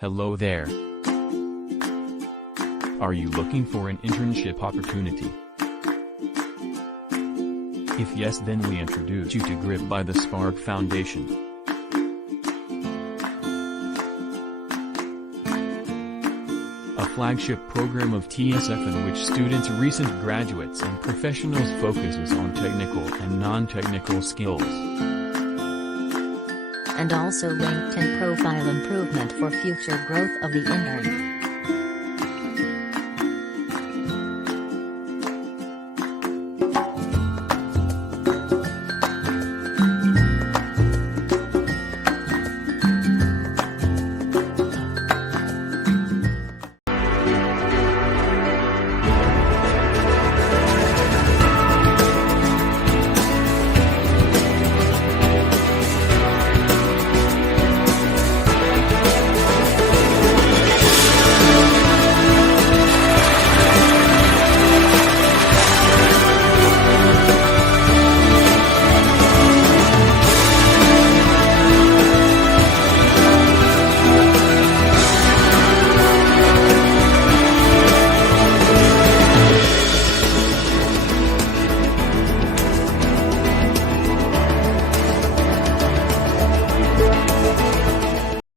Hello there. Are you looking for an internship opportunity? If yes, then we introduce you to GRIP by the Spark Foundation. A flagship program of TSF in which students, recent graduates and professionals focuses on technical and non-technical skills. And also LinkedIn profile improvement for future growth of the intern.